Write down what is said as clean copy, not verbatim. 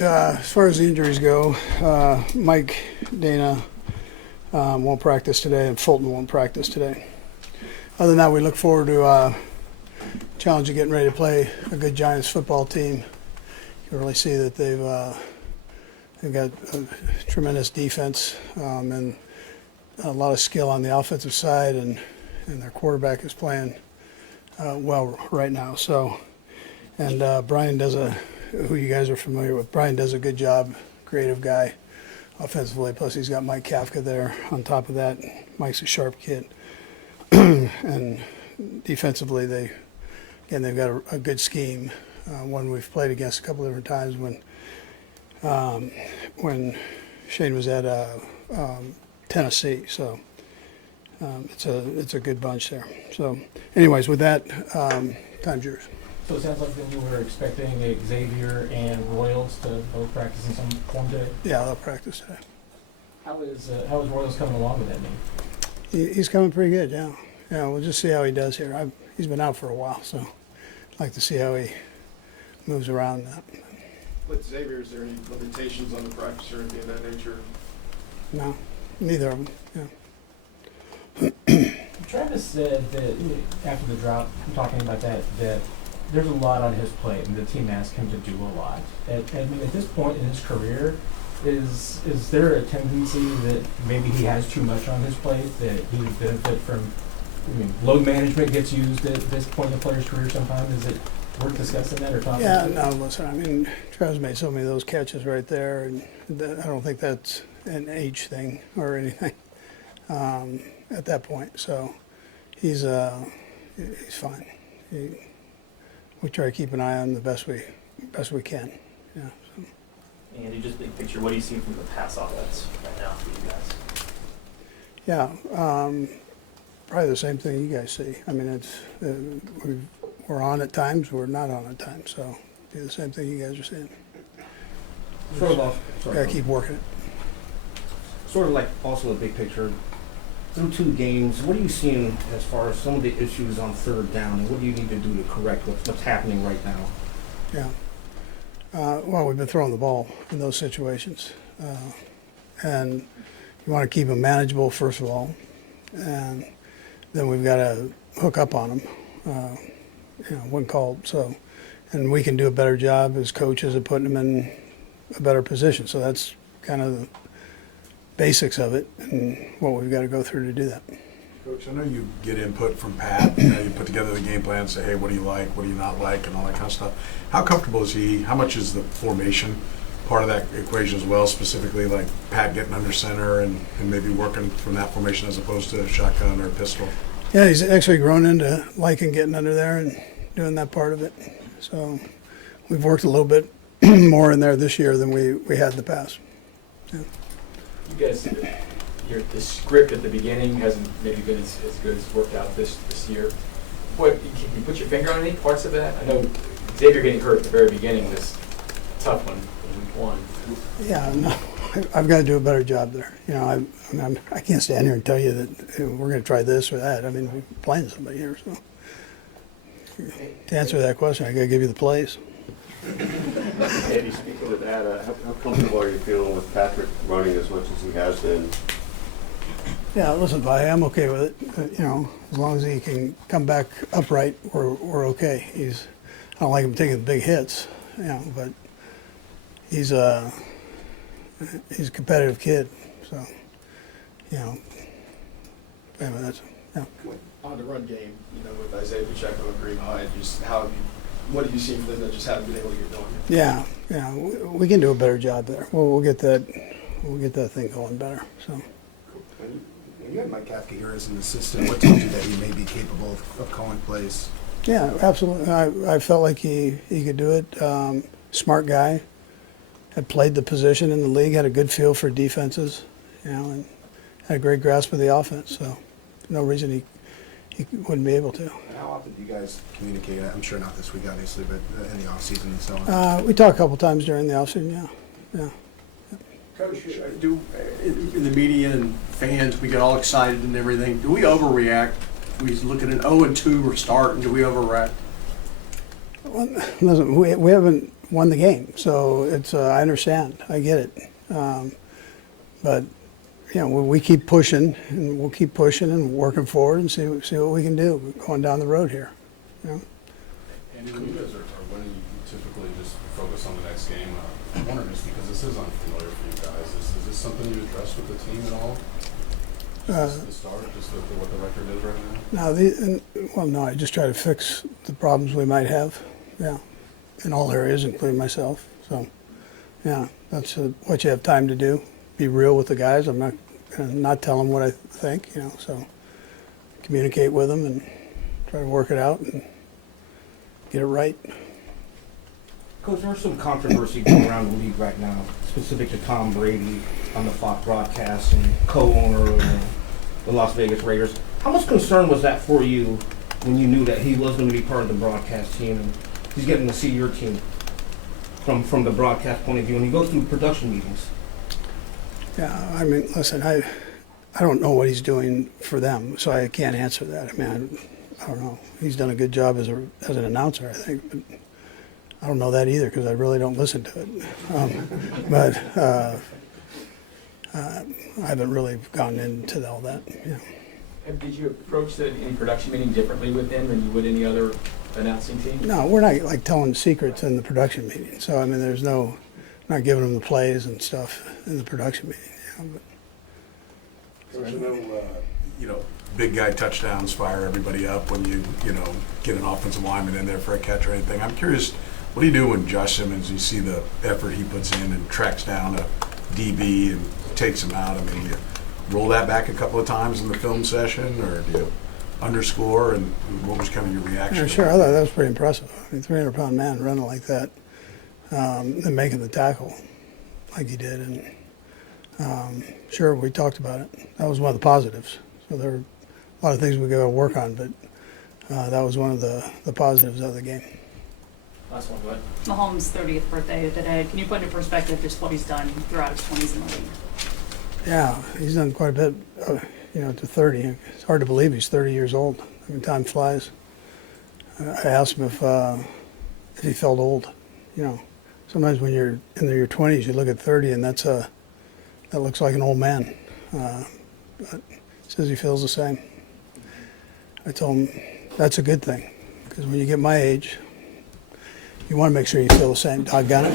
As far as the injuries go, Mike Dana won't practice today, and Fulton won't practice today. Other than that, we look forward to challenge of getting ready to play a good Giants football team. You can really see that they've got a tremendous defense and a lot of skill on the offensive side, and their quarterback is playing well right now. So, and Brian does who you guys are familiar with. Brian does a good job, creative guy, offensively. Plus, he's got Mike Kafka there on top of that. Mike's a sharp kid, and defensively, they've got a good scheme. One we've played against a couple different times when Shane was at Tennessee. So it's a good bunch there. So, anyways, with that, time's yours. So it sounds like then you were expecting Xavier and Royals to both practice in some form today? Yeah, they'll practice today. How is Royals coming along with that name? He's coming pretty good, yeah. Yeah, we'll just see how he does here. He's been out for a while, so I'd like to see how he moves around. With Xavier, is there any limitations on the practice or anything of that nature? No, neither of them, yeah. Travis said that after the drought, talking about that there's a lot on his plate, and the team asked him to do a lot. At this point in his career, is there a tendency that maybe he has too much on his plate, that he would benefit from? Load management gets used at this point in the player's career sometimes. Is it worth discussing that or talking about? Yeah, no, listen, Travis made so many of those catches right there, and I don't think that's an age thing or anything at that point. So he's fine. We try to keep an eye on him the best we can. Yeah. So. Andy, just big picture, what do you see from the pass offense right now for you guys? Yeah, probably the same thing you guys see. It's we're on at times, we're not on at times. So do the same thing you guys are seeing. Gotta keep working it. Sort of like also the big picture. Through 2 games, what are you seeing as far as some of the issues on third down, and what do you need to do to correct what's happening right now? Yeah. Well, we've been throwing the ball in those situations. And you want to keep them manageable, first of all. And then we've got to hook up on them when called. So, and we can do a better job as coaches of putting them in a better position. So that's kind of the basics of it and what we've got to go through to do that. Coach, I know you get input from Pat. You put together the game plan and say, hey, what do you like, what do you not like, and all that kind of stuff. How comfortable is he? How much is the formation part of that equation as well, specifically like Pat getting under center and maybe working from that formation as opposed to shotgun or pistol? Yeah, he's actually grown into liking getting under there and doing that part of it. So we've worked a little bit more in there this year than we had in the past. Yeah. You guys, the script at the beginning hasn't maybe been as good as worked out this year. Can you put your finger on any parts of that? I know Xavier getting hurt at the very beginning was a tough one in week 1. Yeah, no, I've got to do a better job there. I can't stand here and tell you that we're going to try this or that. We're playing somebody here, so to answer that question, I got to give you the plays. Andy, speaking of that, how comfortable are you feeling with Patrick running as much as he has been? Yeah, listen, I'm okay with it. As long as he can come back upright, we're okay. I don't like him taking big hits, but he's a competitive kid. So, anyway, that's yeah. On the run game, with Isaiah Pacheco and Green High, what do you see from them that just haven't been able to get going? Yeah, we can do a better job there. We'll get that thing going better. So. You had Mike Kafka here as an assistant. What told you that he may be capable of calling plays? Yeah, absolutely. I felt like he could do it. Smart guy. Had played the position in the league. Had a good feel for defenses. And had a great grasp of the offense. So, no reason he wouldn't be able to. And how often do you guys communicate? I'm sure not this week, obviously, but in the off season and so on. We talk a couple times during the off season. Yeah. Coach, in the media and fans, we get all excited and everything. Do we overreact? We look at an 0-2 start, and do we overreact? Well, listen, we won the game. So it's I understand, I get it, but you know we keep pushing and we'll keep pushing and working forward and see what we can do going down the road here. You know? Andy, when you guys are winning, you typically just focus on the next game. I'm wondering just because this is unfamiliar for you guys, is this something you addressed with the team at all? Just the start, just what the record is right now? No, I just try to fix the problems we might have, yeah, in all areas, including myself. So, yeah, that's what you have time to do. Be real with the guys. I'm not gonna not tell them what I think, you know. So, communicate with them and try to work it out and get it right. Coach, there's some controversy going around the league right now, specific to Tom Brady on the Fox broadcast and co-owner of the Las Vegas Raiders. How much concern was that for you when you knew that he was going to be part of the broadcast team and he's getting to see your team from the broadcast point of view, and he goes through production meetings? Yeah, I mean, listen, I don't know what he's doing for them, so I can't answer that. I mean, I don't know. He's done a good job as an announcer, I think, but I don't know that either because I really don't listen to it. But I haven't really gone into all that. Yeah. Did you approach any production meeting differently with him than you would any other announcing team? No, we're not like telling secrets in the production meeting. So I mean, there's not giving them the plays and stuff in the production meeting. Coach, I know, big guy touchdowns fire everybody up when you get an offensive lineman in there for a catch or anything. I'm curious, what do you do when Josh Simmons, you see the effort he puts in and tracks down a DB and takes him out? I mean, you roll that back a couple of times in the film session, or do you underscore, and what was kind of your reaction? Yeah, sure, I thought that was pretty impressive. I mean, 300-pound man running like that and making the tackle like he did. And sure, we talked about it. That was one of the positives. So there were a lot of things we got to work on, but that was one of the positives of the game. Last one, go ahead. Mahomes' 30th birthday today. Can you put into perspective just what he's done throughout his 20s in the league? Yeah, he's done quite a bit, to 30. It's hard to believe he's 30 years old. I mean, time flies. I asked him if he felt old. You know, sometimes when you're in your 20s, you look at 30 and that looks like an old man. But he says he feels the same. I told him that's a good thing, because when you get my age, you want to make sure you feel the same. Doggone it.